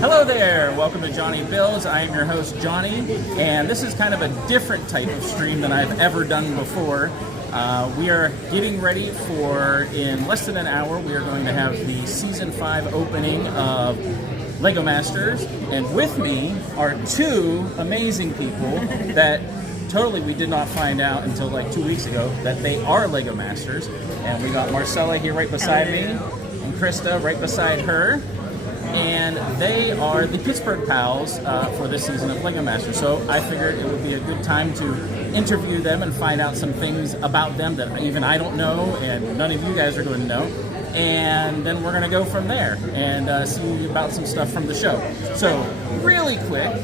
Hello there, welcome to JonnyBuildz. I am your host, Johnny, and this is kind of a different type of stream than I've ever done before. We are getting ready for, in less than an hour, we are going to have the Season 5 opening of Lego Masters, and with me are two amazing people that totally we did not find out until like 2 weeks ago that they are Lego Masters. And we got Marcella here right beside me, and Krista right beside her. And they are the Pittsburgh pals for this season of Lego Masters. So I figured it would be a good time to interview them and find out some things about them that even I don't know and none of you guys are going to know. And then we're going to go from there and see about some stuff from the show. So really quick,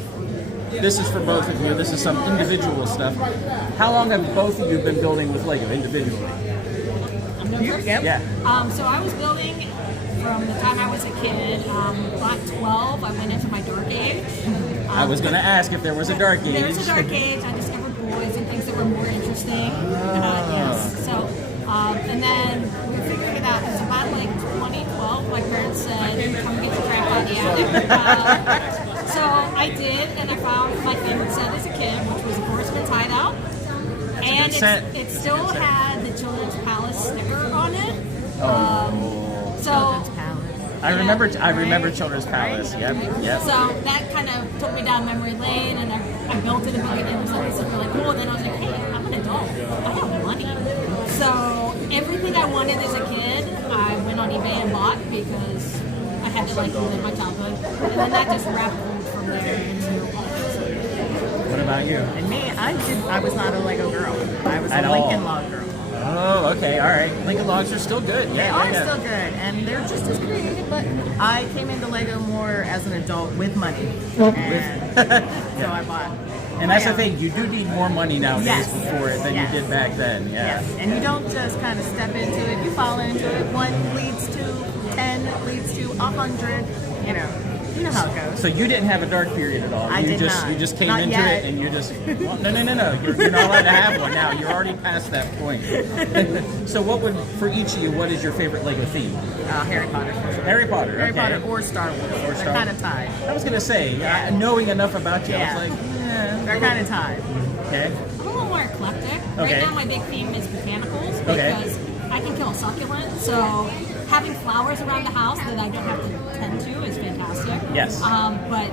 this is for both of you. This is some individual stuff. How long have both of you been building with Lego individually? I'm going first? Yep. Yeah. So I was building from the time I was a kid. About 12, I went into my dark age. I was going to ask if there was a dark age. There was a dark age. I discovered boys and things that were more interesting. Yes. So, and then we figured it out. It was about like 2012. My parents said, "Come get your crap out of the attic." So I did, and I found my favorite set as a kid, which was a Horseman's Hideout. And it still had the Children's Palace sticker on it. So I remember Children's Palace. Yep. So that kind of took me down memory lane, and I built it and it was like something really cool. And then I was like, hey, I'm an adult. I have money. So everything I wanted as a kid, I went on eBay and bought because I had to like relive my childhood. And then that just wrapped from there into all this. What about you? And me, I was not a Lego girl. I was a Lincoln Log girl. Oh, okay, all right. Lincoln Logs are still good. They are still good, and they're just as creative. But I came into Lego more as an adult with money, and so I bought. And that's the thing, you do need more money nowadays for it than you did back then. Yeah. Yes, and you don't just kind of step into it. You fall into it. 1 leads to 10, leads to 100. You know how it goes. So you didn't have a dark period at all. I did not. You just came Not into yet. it and you're just well, no. You're not allowed to have one now. You're already past that point. So for each of you, what is your favorite Lego theme? Harry Potter. For sure. Harry Potter. Harry Okay. Potter or Star Wars. They're kind of tied. I was gonna say, knowing enough about you, I was like, they're kind of tied. Okay. I'm a little more eclectic. Okay. Right now my big theme is botanicals Okay. because I can kill a succulent. So having flowers around the house that I don't have to tend to is fantastic. Yes. But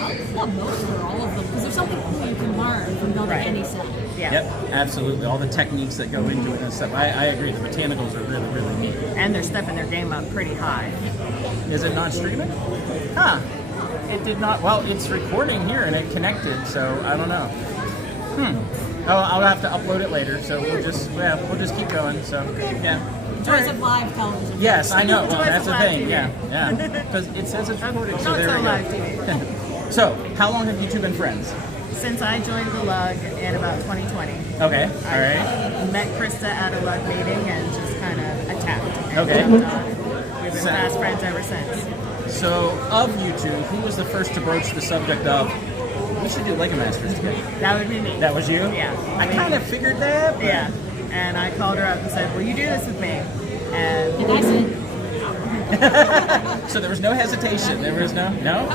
I love most or all of them because there's something cool you can learn from building any set. Yeah. Yep, absolutely. All the techniques that go into it and stuff. I agree. The botanicals are really, really neat. And they're stepping their game up pretty high. Is it not streaming? Huh. It did not. Well, it's recording here and it connected, so I don't know. Oh, I'll have to upload it later. So we'll just keep going. So yeah. Joys of live television. Yes, I know. Well, Joys that's of the live thing. TV. Yeah. Because it says it's recording. So Not there so we live go. TV. So, how long have you two been friends? Since I joined the Lug in about 2020. Okay. All right. I met Krista at a Lug meeting and just kind of attacked. And Okay. We've been fast friends ever since. So, of you two, who was the first to broach the subject of we should do Lego Masters together? That would be me. That was you? Yeah. I kind of figured that. But Yeah. And I called her up and said, will you do this with me? And I said, So there was no hesitation. There was no. no.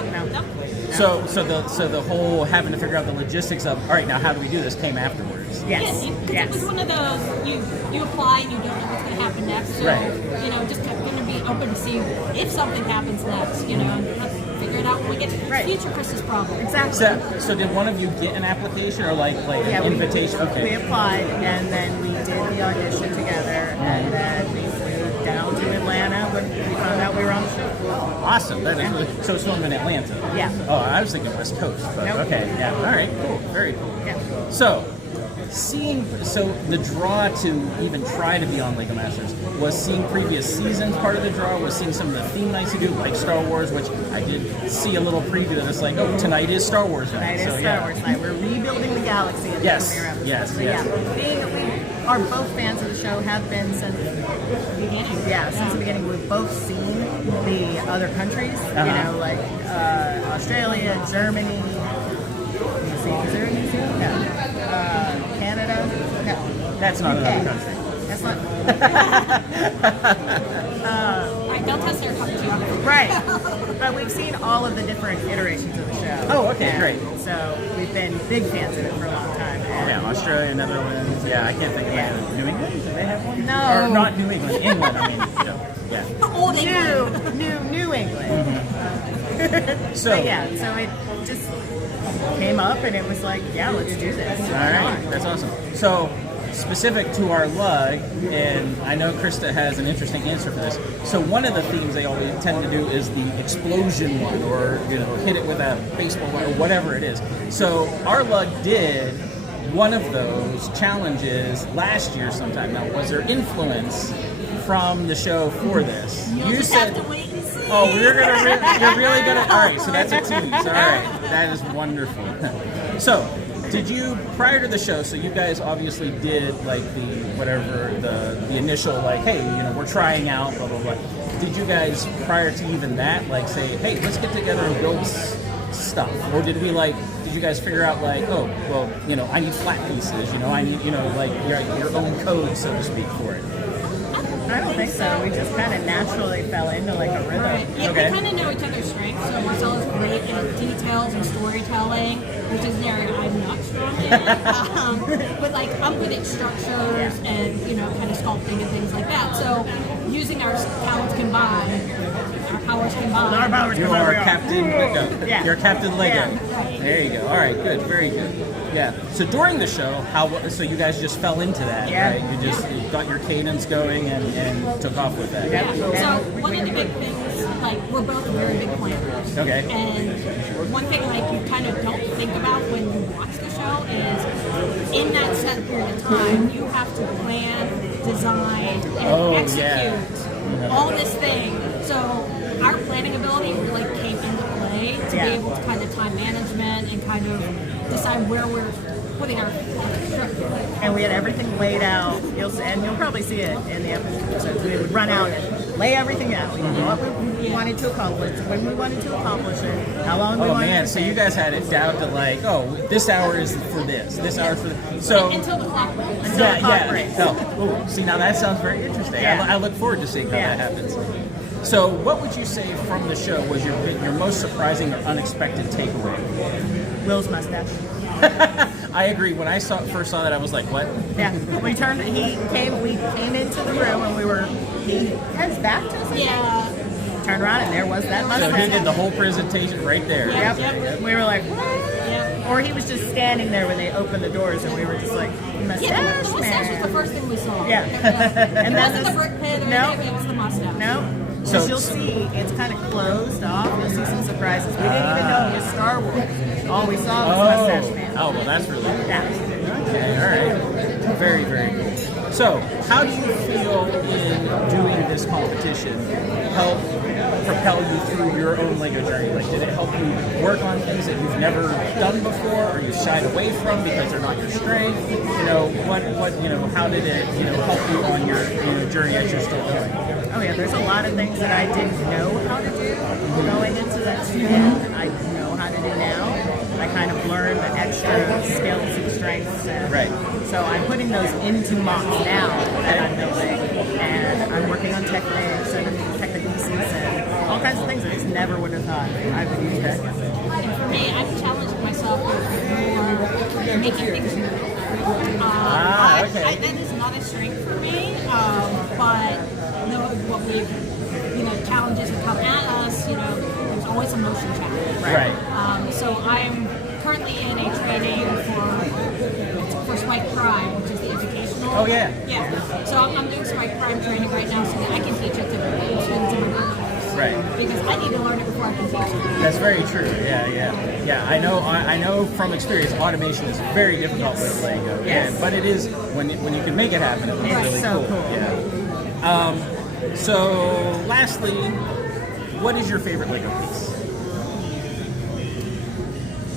So the whole having to figure out the logistics of all right, now how do we do this came afterwards. Yes. It was one of those you apply and you don't know what's going to happen next. So, Right. just going to be open to see if something happens next. Let's figure it out when we get to future Krista's problem. Exactly. So did one of you get an application or like an invitation? We Okay. applied and then we did the audition together and then we flew down to Atlanta when we found out we were on the show. Awesome. That is really, so it's filmed in Atlanta. Yeah. Oh, I was thinking West Coast. But Nope. Okay. Yeah. All right. Cool. Very cool. Yeah. So, the draw to even try to be on Lego Masters was seeing previous seasons. Part of the draw was seeing some of the theme nights you do, like Star Wars, which I did see a little preview of this. Like, oh, tonight is Star Wars night. Tonight is Star Wars night. We're rebuilding the galaxy in the premiere episode. Yes. So we are both fans of the show, have been since the beginning. Yeah, since the beginning. We've both seen the other countries, like Australia, Germany, New Zealand. Is there a New Zealand? No. Canada? No. That's not another country. That's not. All right, don't test their geography. Right. But we've seen all of the different iterations of the show. Oh, okay, great. So we've been big fans of it for a long time. Yeah, Australia, Netherlands. Yeah, I can't think of any. New England? Do they have one? No. Or not New England. England. I mean, yeah. Old England. New England. So But yeah, so it just came up and it was like, yeah, let's do this. all right, that's awesome. So, specific to our lug, and I know Krista has an interesting answer for this. So, one of the themes they always tend to do is the explosion one, or hit it with a baseball bat, or whatever it is. So, our lug did one of those challenges last year sometime. Now, was there influence from the show for this? You'll just have to wait and see. Oh, you're really gonna. All right, so that's a tease. All right, that is wonderful. So, did you prior to the show? So you guys obviously did like the initial like, hey, we're trying out, blah blah blah. Did you guys prior to even that like say, hey, let's get together and build stuff, or did you guys figure out like, oh, well, I need flat pieces, I need like your own code, so to speak, for it? I don't think so. We just kind of naturally fell into like a rhythm. Right. Yeah, Okay. we kind of know each other's strengths. So Marcella's great at details and storytelling, which is an area I'm not strong in. But like I'm good at structures and kind of sculpting and things like that. So using our talents combined, our powers combined. Our powers You combined, are we are. Captain Lego. Yeah. You're Captain Lego. Yeah. There you go. All right, good, very good. Yeah. So during the show, so you guys just fell into that, Yeah. right? You just got your cadence going and took off with that. Yeah. So one of the big things, like we're both very big planners. Okay. And one thing like you kind of don't think about when you watch the show is in that set period of time, you have to plan, design, and execute all this thing. So our planning ability really came into play to be able to kind of time management and kind of decide where we're putting our structure. And we had everything laid out. You'll probably see it in the episodes. We would run out and lay everything out. We knew what we wanted to accomplish, when we wanted to accomplish it, how long we Oh wanted man, to so take. you guys had it down to like, oh, this hour is for this hour is for this. So Until the clock breaks. Until the clock breaks. Oh, see, now that sounds very interesting. Yeah. I look forward to seeing how that happens. So, what would you say from the show was your most surprising or unexpected takeaway? Will's mustache. I agree. When I first saw that, I was like, "What?" Yeah, we came into the room and he had his back to us. Yeah. Turned around and there was that So mustache. he did the whole presentation right there. Yeah. Yep. We were like, what? Yeah. Or he was just standing there when they opened the doors and we were just like, mustache, Yeah, the mustache man. was the first thing we saw. Yeah. And then wasn't the brick pit or No. anything, it was the mustache. No. So- So you'll see, it's kind of closed off. You'll see some surprises. We didn't even know it was Star Wars. All we saw was Mustache Man. Oh, well, that's really cool. Yeah. Okay, all right. Very, very cool. So, how do you feel in doing this competition help propel you through your own Lego journey? Like, did it help you work on things that you've never done before, or you shied away from because they're not your strength? How did it, help you on your journey as you're still going? Oh yeah, there's a lot of things that I didn't know how to do going into that season. I know how to do now. I kind of learned the extra skills and strengths. Right. So I'm putting those into mocks now that I'm building. And I'm working on techniques and techniques and all kinds of things I just never would have thought I would use that. And for me, I've challenged myself with more making things new. Okay. That is not a strength for me, but what we, challenges that come at us, there's always a motion challenge. Right. So I'm currently in a training for Spike Prime, which is the educational. Oh, yeah. Yeah. So I'm doing Spike Prime training right now so that I can teach it to patients and learners. Right. Because I need to learn it before I can teach it. That's very true. Yeah. I know from experience, automation is very difficult with Lego. Yes. Yeah, but it is when you can make it happen. It's It's really so cool. Yeah. So, lastly, what is your favorite Lego piece?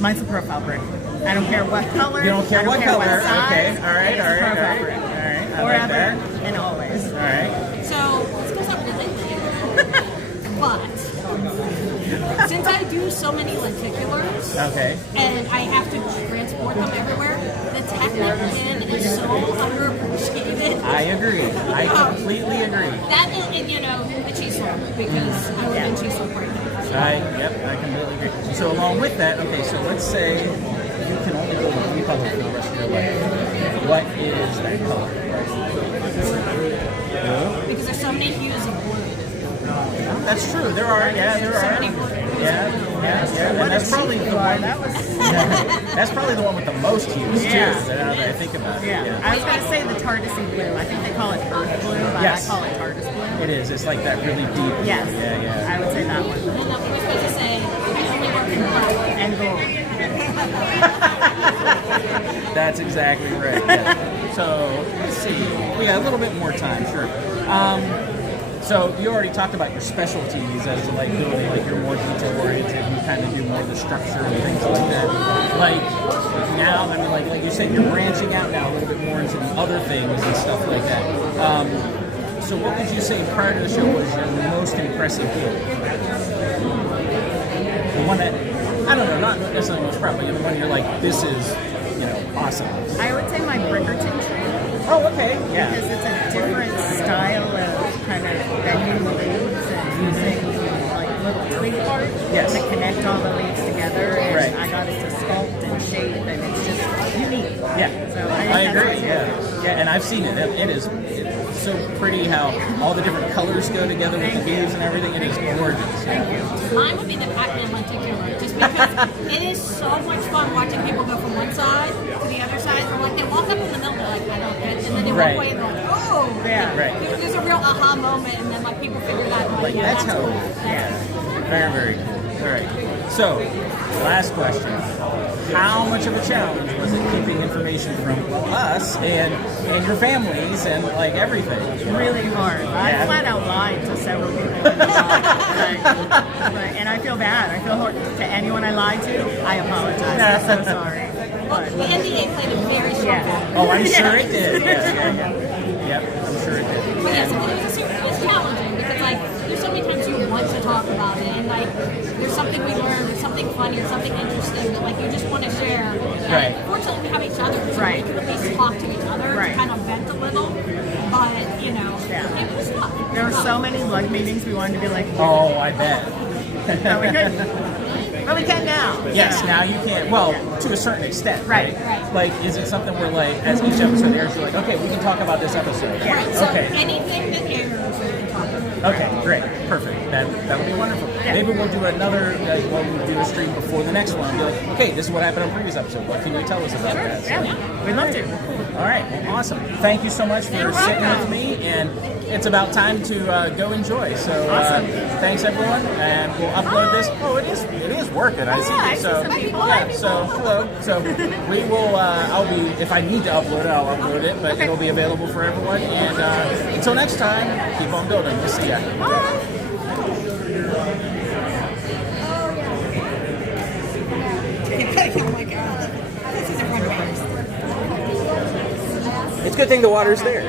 Mine's a profile brick. I don't care what color. You don't care I what color. size, Okay. All right. it's a profile brick. I like Forever that. and always. All right. So this goes up really late. But since I do so many lenticulars Okay. and I have to transport them everywhere, the technique pin is so underappreciated. I agree. I completely agree. That and you know, the cheese swirl, because I live in cheese swirl right now. So. I completely agree. So along with that, okay, so let's say you can only go with one color for the rest of your life. What is that color? Because there's so many hues of blue. That's true. There are. Yeah, there So are. many hues Yeah. And that's probably the one. That's probably the one with the most hues too. Now that I think about it. Yeah. I was going to say the Tardisy blue. I think they call it earth blue, but Yes. I call it Tardis blue. It is. It's like that really deep. Yes. Yeah. I would say that one. And then we're supposed to say, I only work in black. And gold. That's exactly right. Yeah. So let's see. We got a little bit more time, sure. So you already talked about your specialties as like building, like you're more detail oriented. You kind of do more of the structure and things like that. Like now, I mean, like you said, you're branching out now a little bit more into the other things and stuff like that. So what would you say prior to the show was your most impressive build? The one that, I don't know, not necessarily most proud, but the one you're like, this is, you know, awesome. I would say my Brickerton tree. Oh, okay. Yeah. Because it's a different style of kind of bending the leaves and using like little twig parts to connect all the leaves together. And I got it to sculpt and shape, and it's just unique. Yeah. So I agree. Yeah, and I've seen it. It's so pretty how all the different colors go together with the leaves and everything. It is gorgeous. Thank you. Mine would be the Pac-Man lenticular, just because it is so much fun watching people go from one side to the other side. Or like they walk up in the middle, they're like, I don't get it, and then they walk away and they're like, oh, Yeah. Right. There's a real aha moment, and then like people figure that out. Like that's how. cool. Very, very cool. All right. So, last question. How much of a challenge was it keeping information from us and your families and like everything? Really hard. I flat out lied to several people. And I feel bad. I feel hard to anyone I lied to. I apologize. I'm so sorry. Well, the NDA played a very strong role. Oh, I'm sure it did. Yep, I'm sure it did. But yes, it was challenging because like there's so many times you want to talk about it and like there's something we learned or something funny or something interesting that like you just want to share. And fortunately we have each other so we can at least talk to each other to kind of vent a little. But you know, it was tough. There were so many lug meetings we wanted to be like, oh, I bet. No, we couldn't. But we can now. Yes, now you can. Well, to a certain extent, Right. Like, is it something where, like, as each episode airs, you're like, okay, we can talk about this episode. Right, so Okay. anything that airs we can talk about. Okay, great, perfect. That would be wonderful. Maybe we'll do another, we'll do a stream before the next one and be like, okay, this is what happened on the previous episode. What can you tell us about that? So, We'd love to. all right, well, awesome. Thank you so much for sitting with me, and it's about time to go enjoy. So thanks everyone, and we'll upload this. Oh, it is working. I see. I So see some people. yeah. So hello. So we will. I'll be, if I need to upload it, I'll upload it, but it'll be available for everyone. And until next time, keep on building. We'll see ya. Bye. Oh my god. This is a fun one. It's a good thing the water's there.